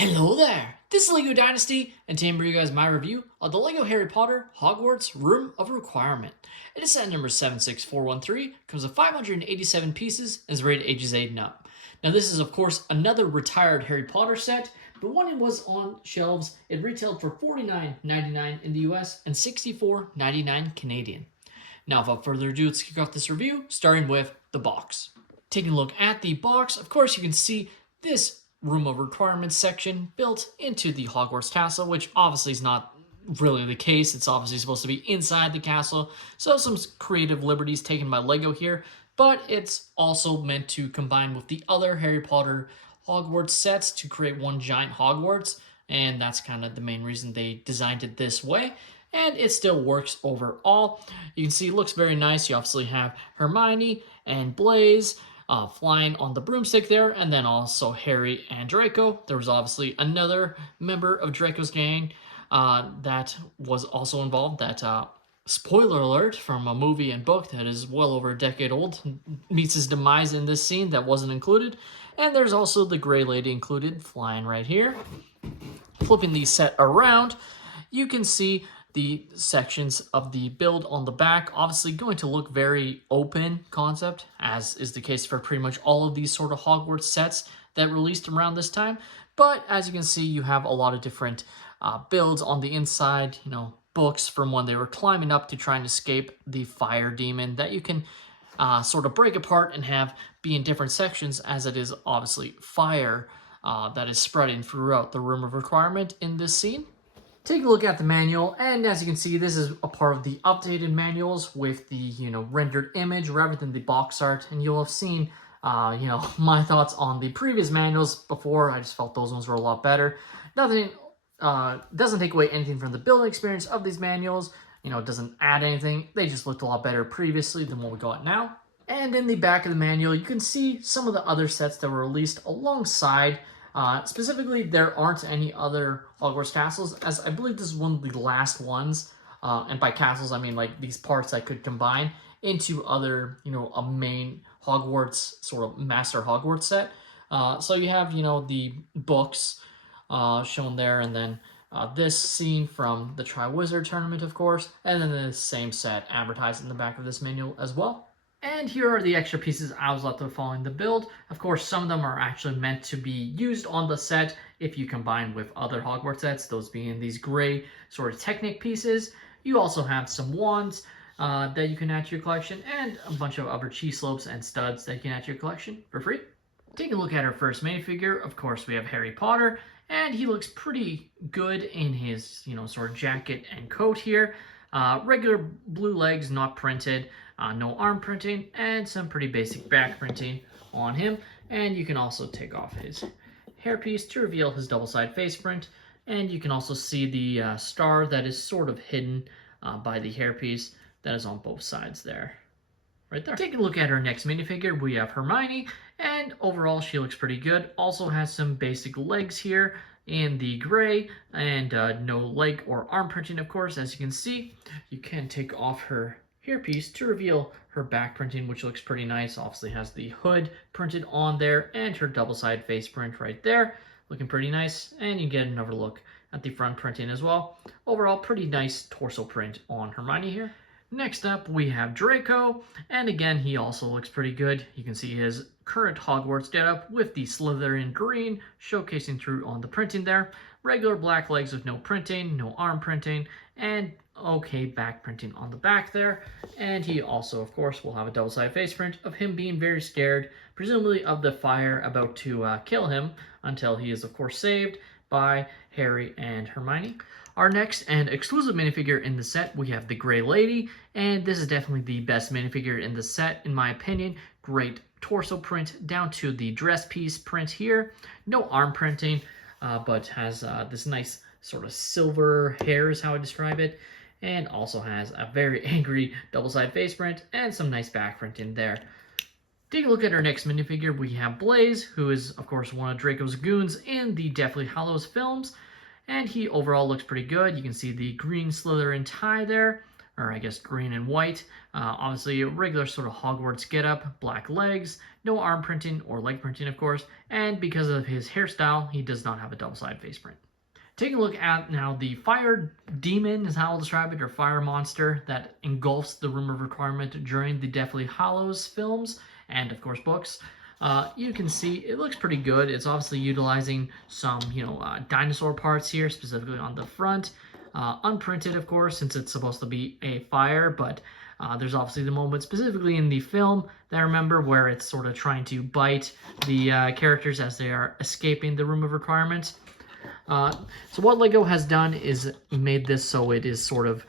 Hello there! This is LEGO Dynasty, and today I'm bringing you guys my review of the LEGO Harry Potter Hogwarts Room of Requirement. It is set number 76413, comes with 587 pieces, and is rated ages 8 and up. Now this is of course another retired Harry Potter set, but when it was on shelves, it retailed for $49.99 in the US and $64.99 Canadian. Now without further ado, let's kick off this review, starting with the box. Taking a look at the box, of course you can see this Room of Requirements section built into the Hogwarts castle, which obviously is not really the case. It's obviously supposed to be inside the castle, so some creative liberties taken by LEGO here, but it's also meant to combine with the other Harry Potter Hogwarts sets to create one giant Hogwarts, and that's kind of the main reason they designed it this way. And it still works overall. You can see it looks very nice. You obviously have Hermione and Blaise flying on the broomstick there, and then also Harry and Draco. There was obviously another member of Draco's gang that was also involved. That spoiler alert from a movie and book that is well over a decade old meets his demise in this scene that wasn't included. And there's also the Grey Lady included, flying right here. Flipping the set around, you can see the sections of the build on the back, obviously going to look very open concept, as is the case for pretty much all of these sort of Hogwarts sets that released around this time. But as you can see, you have a lot of different builds on the inside, books from when they were climbing up to try and escape the fire demon that you can sort of break apart and have be in different sections, as it is obviously fire that is spreading throughout the Room of Requirement in this scene. Take a look at the manual, and as you can see, this is a part of the updated manuals with the, rendered image rather than the box art, and you'll have seen, my thoughts on the previous manuals before. I just felt those ones were a lot better. Nothing, doesn't take away anything from the building experience of these manuals. It doesn't add anything. They just looked a lot better previously than what we got now. And in the back of the manual, you can see some of the other sets that were released alongside. Specifically, there aren't any other Hogwarts castles, as I believe this is one of the last ones. And by castles, I mean like these parts I could combine into other, a main Hogwarts, sort of master Hogwarts set. So you have, the books shown there, and then this scene from the Triwizard Tournament, of course, and then the same set advertised in the back of this manual as well. And here are the extra pieces I was left with following the build. Of course, some of them are actually meant to be used on the set if you combine with other Hogwarts sets, those being these gray sort of Technic pieces. You also have some wands that you can add to your collection, and a bunch of other cheese slopes and studs that you can add to your collection for free. Taking a look at our first minifigure, of course, we have Harry Potter, and he looks pretty good in his, sort of jacket and coat here. Regular blue legs, not printed. No arm printing, and some pretty basic back printing on him. And you can also take off his hairpiece to reveal his double-side face print. And you can also see the star that is sort of hidden by the hairpiece that is on both sides there. Right there. Taking a look at our next minifigure, we have Hermione, and overall she looks pretty good. Also has some basic legs here in the gray, and no leg or arm printing, of course. As you can see, you can take off her hairpiece to reveal her back printing, which looks pretty nice. Obviously has the hood printed on there, and her double-side face print right there, looking pretty nice. And you get another look at the front printing as well. Overall, pretty nice torso print on Hermione here. Next up, we have Draco, and again, he also looks pretty good. You can see his current Hogwarts getup with the Slytherin green showcasing through on the printing there. Regular black legs with no printing, no arm printing, and okay back printing on the back there. And he also, of course, will have a double-sided face print of him being very scared, presumably of the fire about to kill him, until he is, of course, saved by Harry and Hermione. Our next and exclusive minifigure in the set, we have the Grey Lady, and this is definitely the best minifigure in the set, in my opinion. Great torso print down to the dress piece print here. No arm printing, but has this nice sort of silver hair is how I describe it, and also has a very angry double-sided face print and some nice back print in there. Take a look at our next minifigure, we have Blaise, who is, of course, one of Draco's goons in the Deathly Hallows films, and he overall looks pretty good. You can see the green Slytherin tie there, or I guess green and white. Obviously, a regular sort of Hogwarts getup, black legs, no arm printing or leg printing, of course, and because of his hairstyle, he does not have a double-sided face print. Taking a look at now the fire demon is how I'll describe it, or fire monster that engulfs the Room of Requirement during the Deathly Hallows films and of course books. You can see it looks pretty good. It's obviously utilizing some dinosaur parts here, specifically on the front. Unprinted, of course, since it's supposed to be a fire, but there's obviously the moment specifically in the film that I remember where it's sort of trying to bite the characters as they are escaping the Room of Requirement. So what LEGO has done is made this so it is sort of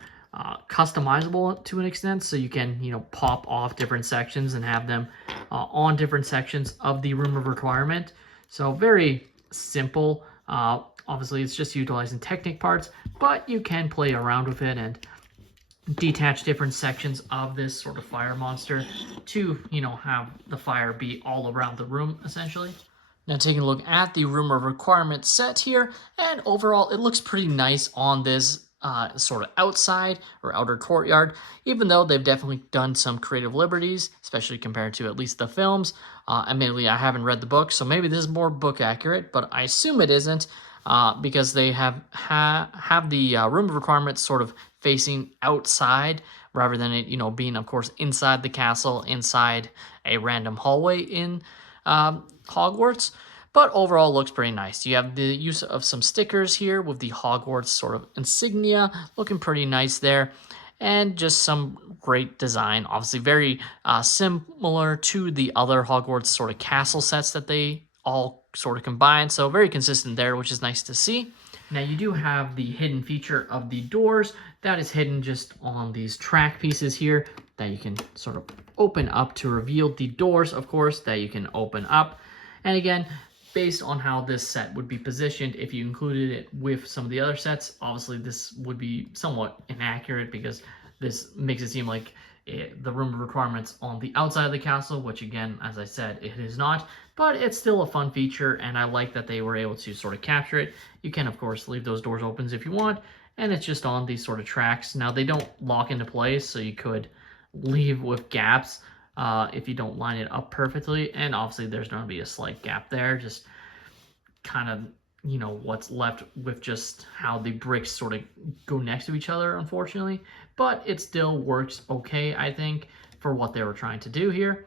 customizable to an extent, so you can pop off different sections and have them on different sections of the Room of Requirement. So very simple. Obviously, it's just utilizing Technic parts, but you can play around with it and detach different sections of this sort of fire monster to have the fire be all around the room, essentially. Now taking a look at the Room of Requirement set here, and overall it looks pretty nice on this sort of outside or outer courtyard, even though they've definitely done some creative liberties, especially compared to at least the films. Admittedly, I haven't read the book, so maybe this is more book accurate, but I assume it isn't because they have the Room of Requirement sort of facing outside rather than it being, of course, inside the castle, inside a random hallway in Hogwarts, but overall looks pretty nice. You have the use of some stickers here with the Hogwarts sort of insignia, looking pretty nice there, and just some great design. Obviously very similar to the other Hogwarts sort of castle sets that they all sort of combine, so very consistent there, which is nice to see. Now you do have the hidden feature of the doors that is hidden just on these track pieces here that you can sort of open up to reveal the doors, of course, that you can open up. And again, based on how this set would be positioned, if you included it with some of the other sets, obviously this would be somewhat inaccurate because this makes it seem like the Room of Requirements on the outside of the castle, which again, as I said, it is not, but it's still a fun feature, and I like that they were able to sort of capture it. You can, of course, leave those doors open if you want, and it's just on these sort of tracks. Now, they don't lock into place, so you could leave with gaps if you don't line it up perfectly, and obviously there's going to be a slight gap there, just kind of what's left with just how the bricks sort of go next to each other, unfortunately, but it still works okay, I think, for what they were trying to do here.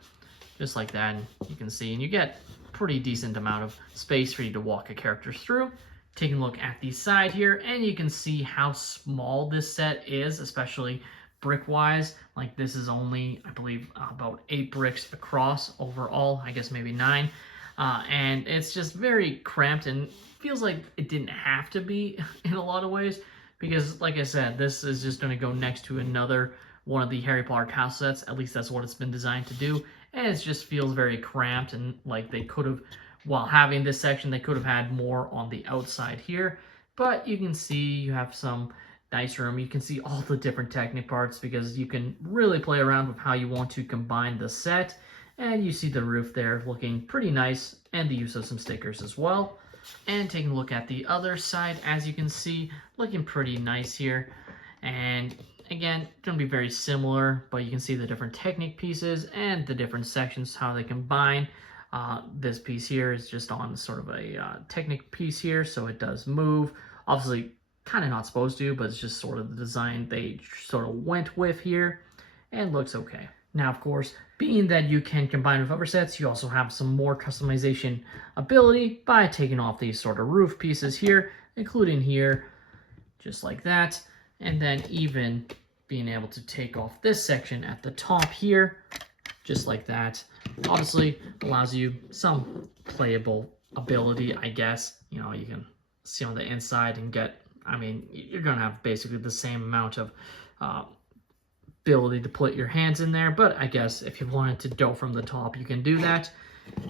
Just like that, and you can see, and you get pretty decent amount of space for you to walk a character through. Taking a look at the side here, and you can see how small this set is, especially brick-wise. Like, this is only, I believe, about 8 bricks across overall, I guess maybe 9. And it's just very cramped and feels like it didn't have to be in a lot of ways, because like I said, this is just going to go next to another one of the Harry Potter castle sets. At least that's what it's been designed to do, and it just feels very cramped, and like they could have, while having this section, they could have had more on the outside here. But you can see you have some nice room. You can see all the different Technic parts because you can really play around with how you want to combine the set. And you see the roof there looking pretty nice, and the use of some stickers as well. And taking a look at the other side, as you can see, looking pretty nice here. And again, going to be very similar, but you can see the different Technic pieces and the different sections, how they combine. This piece here is just on sort of a Technic piece here, so it does move. Obviously, kind of not supposed to, but it's just sort of the design they sort of went with here, and looks okay. Now, of course, being that you can combine with other sets, you also have some more customization ability by taking off these sort of roof pieces here, including here, just like that. And then even being able to take off this section at the top here, just like that. Obviously, allows you some playable ability, I guess. You can see on the inside and get, you're going to have basically the same amount of ability to put your hands in there, but I guess if you wanted to go from the top, you can do that.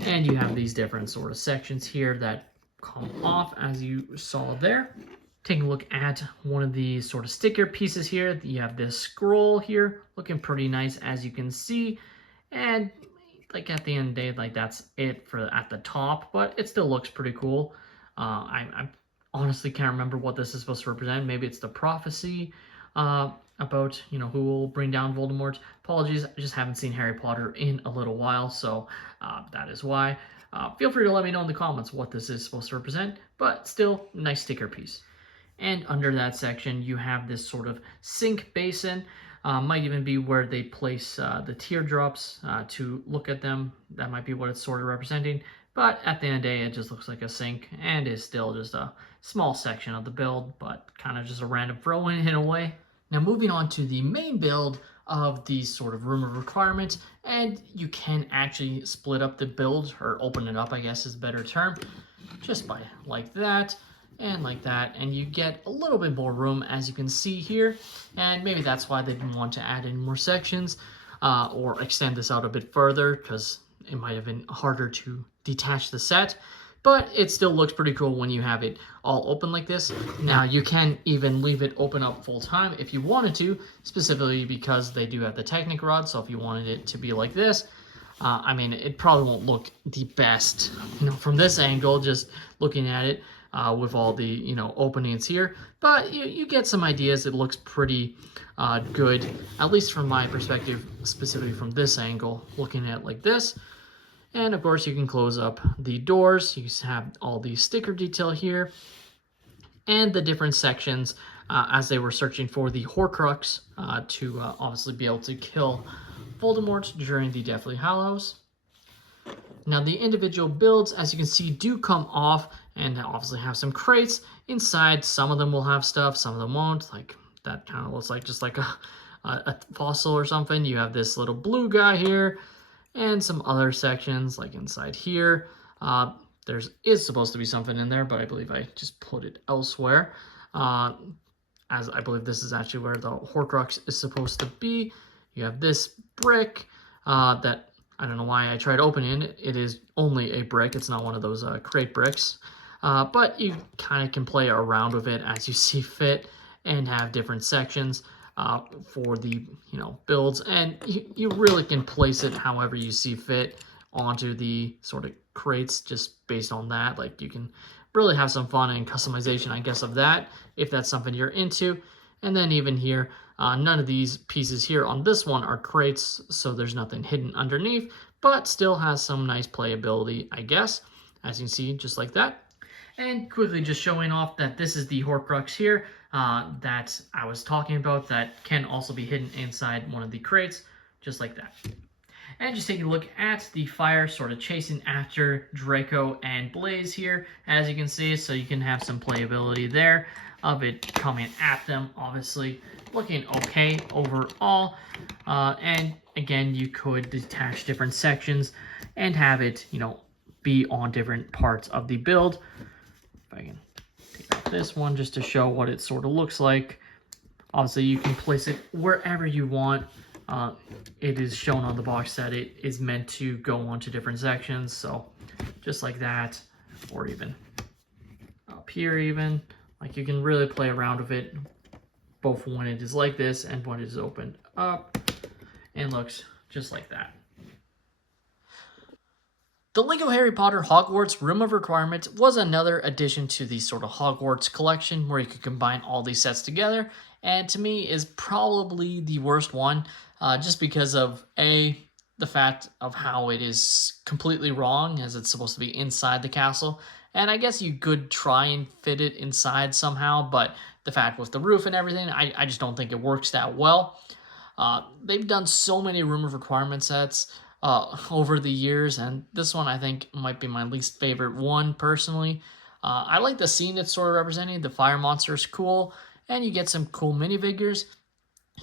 And you have these different sort of sections here that come off, as you saw there. Taking a look at one of these sort of sticker pieces here, you have this scroll here, looking pretty nice, as you can see. And like at the end of the day, like that's it for at the top, but it still looks pretty cool. I honestly can't remember what this is supposed to represent. Maybe it's the prophecy about, who will bring down Voldemort. Apologies, I just haven't seen Harry Potter in a little while, so that is why. Feel free to let me know in the comments what this is supposed to represent, but still, nice sticker piece. And under that section, you have this sort of sink basin. Might even be where they place the teardrops to look at them. That might be what it's sort of representing. But at the end of the day, it just looks like a sink and is still just a small section of the build, but kind of just a random throw-in in a way. Now moving on to the main build of the sort of room of requirements, and you can actually split up the build, or open it up, I guess is a better term, just by like that and like that, and you get a little bit more room, as you can see here, and maybe that's why they didn't want to add in more sections or extend this out a bit further, because it might have been harder to detach the set. But it still looks pretty cool when you have it all open like this. Now, you can even leave it open up full time if you wanted to, specifically because they do have the Technic rod. So if you wanted it to be like this, I mean, it probably won't look the best, from this angle, just looking at it with all the, openings here. But you get some ideas. It looks pretty good, at least from my perspective, specifically from this angle, looking at it like this. And of course, you can close up the doors. You have all the sticker detail here and the different sections as they were searching for the Horcrux to obviously be able to kill Voldemort during the Deathly Hallows. Now, the individual builds, as you can see, do come off and obviously have some crates inside. Some of them will have stuff, some of them won't. Like that kind of looks like just like a fossil or something. You have this little blue guy here. And some other sections, like inside here. There is supposed to be something in there, but I believe I just put it elsewhere. As I believe this is actually where the Horcrux is supposed to be. You have this brick that, I don't know why I tried opening it. It is only a brick. It's not one of those crate bricks. But you kind of can play around with it as you see fit and have different sections. For the builds, and you really can place it however you see fit onto the sort of crates just based on that. Like, you can really have some fun and customization, I guess, of that if that's something you're into. And then even here, none of these pieces here on this one are crates, so there's nothing hidden underneath, but still has some nice playability, I guess, as you can see, just like that. And quickly just showing off that this is the Horcrux here that I was talking about that can also be hidden inside one of the crates, just like that. And just taking a look at the fire sort of chasing after Draco and Blaze here, as you can see, so you can have some playability there of it coming at them, obviously looking okay overall. And again, you could detach different sections and have it, be on different parts of the build. If I can take out this one just to show what it sort of looks like. Obviously, you can place it wherever you want. It is shown on the box that it is meant to go onto different sections, so just like that, or even up here even. Like, you can really play around with it, both when it is like this and when it is opened up, and looks just like that. The LEGO Harry Potter Hogwarts Room of Requirement was another addition to the sort of Hogwarts collection where you could combine all these sets together, and to me is probably the worst one, just because of the fact of how it is completely wrong, as it's supposed to be inside the castle, and I guess you could try and fit it inside somehow, but the fact with the roof and everything, I just don't think it works that well. They've done so many Room of Requirement sets over the years, and this one I think might be my least favorite one personally. I like the scene it's sort of representing. The fire monster is cool, and you get some cool minifigures,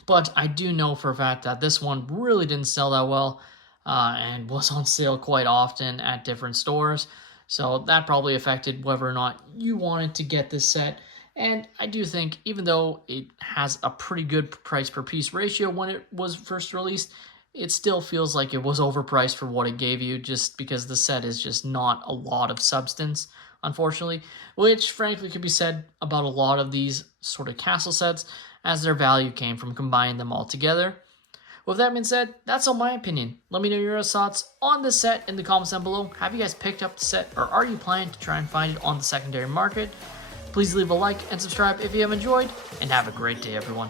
but I do know for a fact that this one really didn't sell that well and was on sale quite often at different stores, so that probably affected whether or not you wanted to get this set. And I do think, even though it has a pretty good price per piece ratio when it was first released, it still feels like it was overpriced for what it gave you, just because the set is just not a lot of substance, unfortunately, which frankly could be said about a lot of these sort of castle sets, as their value came from combining them all together. With that being said, that's all my opinion. Let me know your thoughts on this set in the comments down below. Have you guys picked up the set, or are you planning to try and find it on the secondary market? Please leave a like and subscribe if you have enjoyed, and have a great day, everyone.